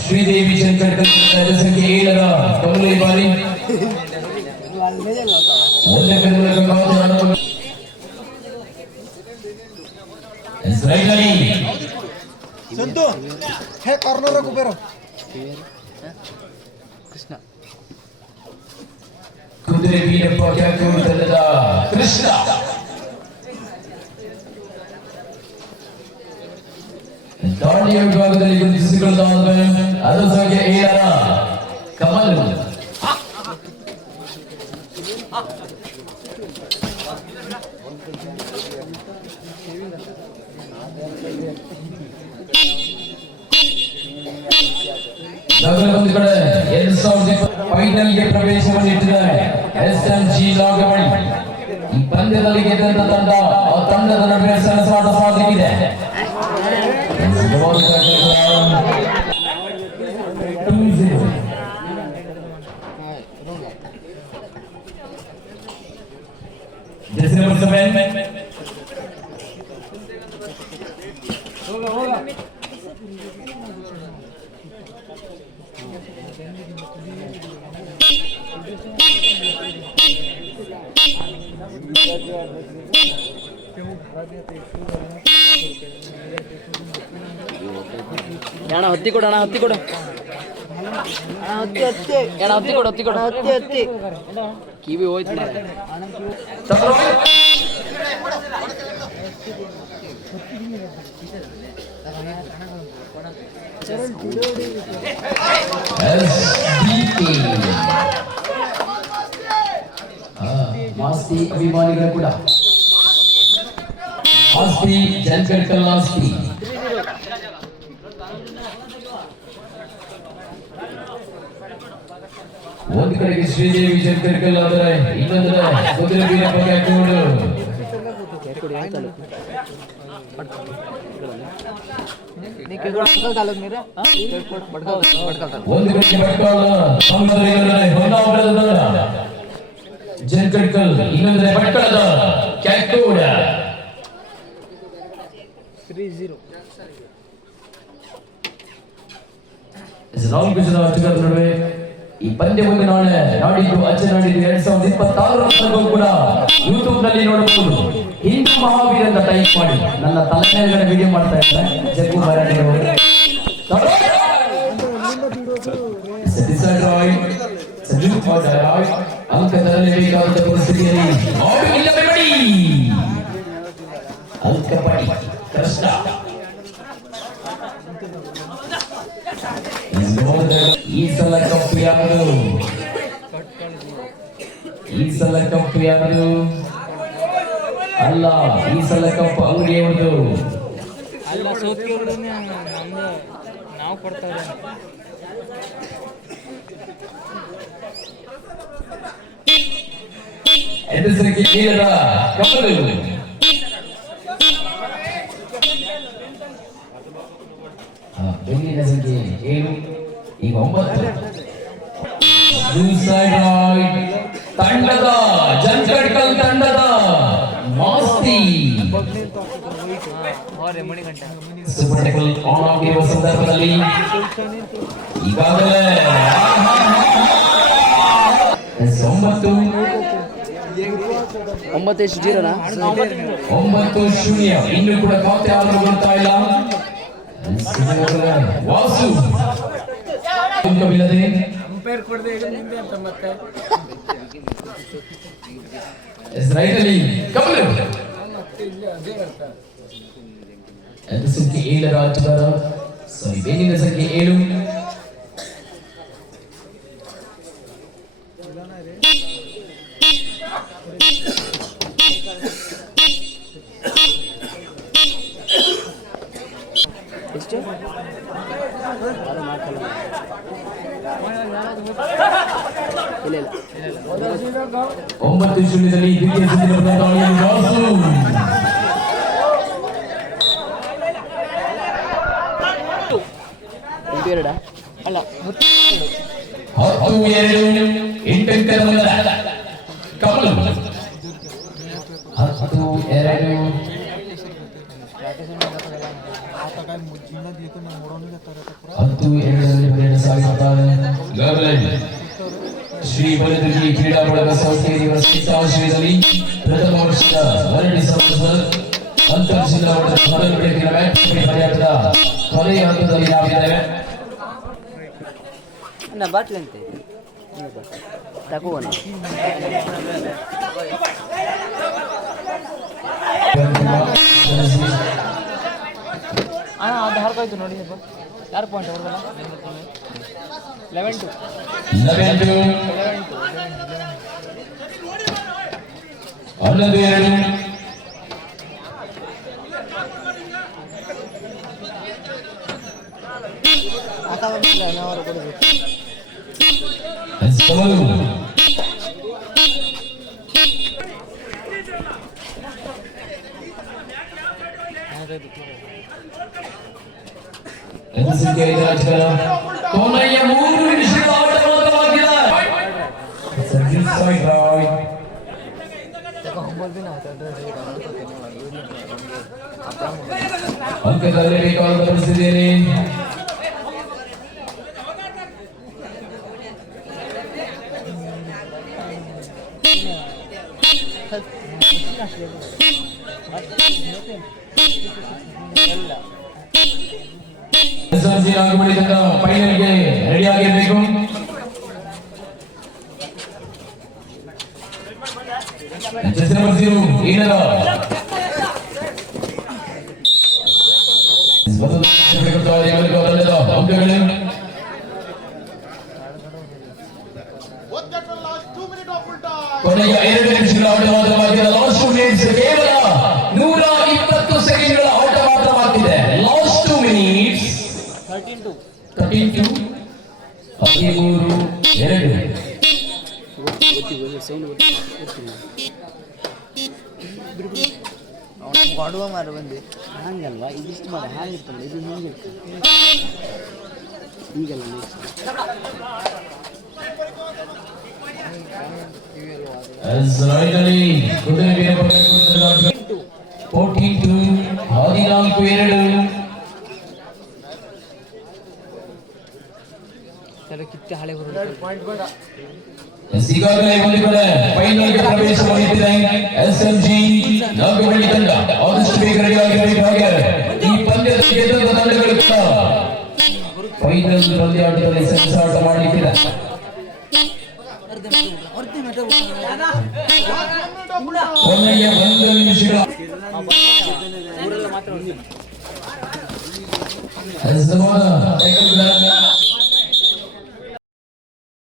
श्रीदेवी शंकर कमले वाली संतु है कॉर्नर को पेरो कृष्णा ಕುದುರೆ ವೀರಪ್ಪ ಕ್ಯಾಕೂರು ತಂಡದ ಕೃಷ್ಣ ದಾಳಿಯ ವಿಭಾಗದಲ್ಲಿ ಗುರುತಿಸಿಕೊಳ್ಳುವುದಾದರೆ ಅದು ಸಂಖ್ಯೆ ಏಳರ ಕಮಲ್ ನಗರ ಒಂದು ಕಡೆ ಎರಡ್ ಸಾವಿರದ ಇಪ್ಪತ್ತು ಫೈನಲ್ಗೆ ಪ್ರವೇಶವನ್ನು ಇಟ್ಟಿದ್ದಾರೆ ಎಸ್ ಎಂ ಜಿ ಲಾಗಮಣಿ ಈ ಪಂದ್ಯದಲ್ಲಿ ಗೆದ್ದಂತ ತಂಡ ಆ ತಂಡದ ನಡುವೆ ಸರಸಾಟ ಸಾಧಿಸಿದೆ ಅಣ್ಣ, ಹತ್ತಿ ಕೊಡಣ ಹತ್ತಿ ಕೊಡು. ಹತ್ತಿ ಹತ್ತಿ ಅಣ್ಣ ಹತ್ತಿ ಕೊಡು. ಹತ್ತಿ ಕೊಡು ಹತ್ತಿ ಹತ್ತಿ ಕಿವಿ ಹೋಯ್ತು ಮಾಸ್ತಿ ಅಭಿಮಾನಿಗಳು ಕೂಡ. ಆಸ್ತಿ ಜನಕರ್ಕಲ್ ಆಸ್ತಿ. ಒಂದ್ ಕಡೆಗೆ ಶ್ರೀದೇವಿ ಜನಕರ್ಕಲ್ ಆದ್ರೆ ಇನ್ನೊಂದು ಕುದುರೆ ವೀರಪ್ಪ ಕ್ಯಾಕೋಡು ಒಂದು ಕಡೆಗೆ ಭಟ್ಕಳ ಸಮುದ್ರಗಳ ಹೊನ್ನಾವರದ ಜನಕರ್ಕಲ್ ಇನ್ನೊಂದು ಭಟ್ಕಳದ ಕ್ಯಾಕೋಡ ನಾಲ್ಕು ಜನ ಆಟಗಾರರ ನಡುವೆ ಈ ಪಂದ್ಯವನ್ನು ನಾಳೆ ನಾಡಿದ್ದು ಅಚ್ಚೆ ನಾಡಿದ್ದು ಎರಡ್ ಸಾವಿರದ ಇಪ್ಪತ್ತಾರರವರೆಗೂ ಕೂಡ ಯೂಟ್ಯೂಬ್ ನಲ್ಲಿ ನೋಡಬಹುದು ಹಿಂದೂ ಮಹಾವೀರ್ ಅಂತ ಟೈಪ್ ಮಾಡಿ ನನ್ನ ತಲೆ ಮೇಲ್ಗಡೆ ವಿಡಿಯೋ ಮಾಡ್ತಾ ಇದ್ದಾರೆ ಜಗ್ಗು ಮರಾಠಿ ಅವರು ಅಂಕ ತರಲೇಬೇಕಾದ ಪರಿಸ್ಥಿತಿಯಲ್ಲಿ ಅವ್ರು ಇಲ್ಲವೇ ನೋಡಿ ಅಂಕ ಪಡಿ ಈ ಸಲ ಕಪ್ಪು ಯಾರು ಈ ಸಲ ಕಪ್ಪು ಯಾರು ಅಲ್ಲ ಈ ಸಲ ಕಪ್ಪು ಅಂಗಡಿಯವ್ರದು ಅಲ್ಲ ಸೋತ್ಗೆ ಹೊಡೆದ್ರೆ ನಮ್ದು ನಾವು ಕೊಡ್ತಾರೆ ಬೆನ್ನಿನ ಸಂಖ್ಯೆ ಏಳು ಈಗ ಒಂಬತ್ತು ತಂಡದ ತಂಡದ ಮಾಸ್ತಿ ಸುಬ್ರಟಕಲ್ ಆನ್ ಆಗಿರುವ ಸಂದರ್ಭದಲ್ಲಿ ಈಗಾಗಲೇ ಒಂಬತ್ತು ಒಂಬತ್ತು ಎಷ್ಟು ಜೀರೋನಾ ಒಂಬತ್ತು ಶೂನ್ಯ ಇನ್ನು ಕೂಡ ಖಾತೆ ಇಲ್ಲ ವಾಸು ಅಂಕವಿಲ್ಲದೆ ಅಂಪೈರ್ ಕೊಡದೆ ಈಗ ನಿಂದೆ ಅಂತ ಮತ್ತೆ ರೈಟ್ ಅಲ್ಲಿ ಕಮಲು ಅದು ಸಂಖ್ಯೆ ಏಳರ ಆಟಗಾರ ಸಾರಿ ಬೇನಿನ ಸಂಖ್ಯೆ ಏಳು ಒಂಬತ್ತು ಶೂನ್ಯದಲ್ಲಿ ದ್ವಿತೀಯ ಸುತ್ತಿನ ದಾಳಿಯಲ್ಲಿ ವಾಸು ಇದು ಎರಡ ಅಲ್ಲ ಹತ್ತು ಎರಡು ಎಂಟಂಕದ ಮೊದಲ ಕಮಲು ಹತ್ತು ಎರಡು ಹತ್ತು ಎರಡರಲ್ಲಿ ಹನ್ನೆರಡು ಸಾಗಿಸುತ್ತಾರೆ ಶ್ರೀ ಬಲದುರ್ಗಿ ಕ್ರೀಡಾ ಬಳಗ ಸಂಸ್ಥೆಯ ಸ್ಥಿತಾಶ್ರಯದಲ್ಲಿ ಪ್ರಥಮ ವರ್ಷದ ಮರಳಿ ಸಂಸ್ಥೆ ಅಂತರ ಜಿಲ್ಲಾ ಮಟ್ಟದ ಮೊದಲ ಬೆಳಕಿನ ಮ್ಯಾಚ್ ಪರ್ಯಾಟದ ಕೊನೆಯ ಹಂತದಲ್ಲಿ ನಾವಿದ್ದೇವೆ ಅಣ್ಣ ಬಾಟ್ಲಿ ಅಂತ ತಗೋಣ. ಅಣ್ಣ ಅದು ಹರ್ಕೋಯ್ತು ನೋಡಿ ಸ್ವಲ್ಪ ಯಾರು ಪಾಯಿಂಟ್ ಹೊಡೆದಲ್ಲ ಲೆವೆನ್ ಟು ಲೆವೆನ್ ಟು ಹನ್ನೊಂದು ಎರಡು ಸಮಲು ಎನ್ಸಿಕೆ ಐದು ರಾಜಕೀಯ ಕೊನೆಯ ಮೂರು ನಿಮಿಷಗಳ ಆಟ ಮಾತ್ರವಾಗಿದೆ ಸರ್ಜಿಲ್ ಸಾಯ್ ರಾಯ್ ಅಂಕದಲ್ಲಿ ಬೇಕಾದ ಪರಿಸ್ಥಿತಿಯಲ್ಲಿ ಎಸ್ಎಲ್ಸಿ ಆಗಬಡಿದ ಫೈನಲ್ಗೆ ರೆಡಿ ಆಗಿರಬೇಕು ಜೆಸ್ ನಂಬರ್ ಜೀರೋ ಏನದ ಅಂಕಗಳು ಕೊನೆಯ ಎರಡು ತರ್ಟೀನ್ ಟು ಹದಿಮೂರು ಎರಡು ಸೌಂಡ್ ಅವನು ಕೊಡುವ ಮಾರು ಬಂದು ಹಂಗಲ್ವಾ ಇದಿಷ್ಟು ಮಾಡ ಹಾಗಿರ್ತಲ್ಲ ಇದು ಹಿಂಗಿರ್ತದೆ ಹೀಗಲ್ಲ next. ಇಸ್ರಾಯೇಲಲ್ಲಿ ಕುದುರೆ ಸರ್ ಕಿತ್ತೆ ಹಳೆ ಬರೋದು ಎಸ್ ಈಗಾಗಲೇ ಒಂದು ಕಡೆ ಫೈನಲ್ಗೆ ಪ್ರವೇಶ ಮಾಡಿದ್ದಾರೆ ಎಸ್ ಎಂ ಜಿ ನಾಗವಳ್ಳಿ ತಂಡ ಆದಷ್ಟು ಬೇಗ ರೆಡಿ ಆಗಿರಬೇಕಾಗಿದೆ ಈ ಪಂದ್ಯದ ಗೆದ್ದ ತಂಡಗಳು ಕೂಡ ಫೈನಲ್ ಪಂದ್ಯಾಟದಲ್ಲಿ ಸೆಣಸಾಟ ಮಾಡಲಿಕ್ಕಿದೆ ಕೊನೆಯ ಒಂದು ನಿಮಿಷಗಳ ಎಸ್ ಸಮಾನ ಸೈಕಲ್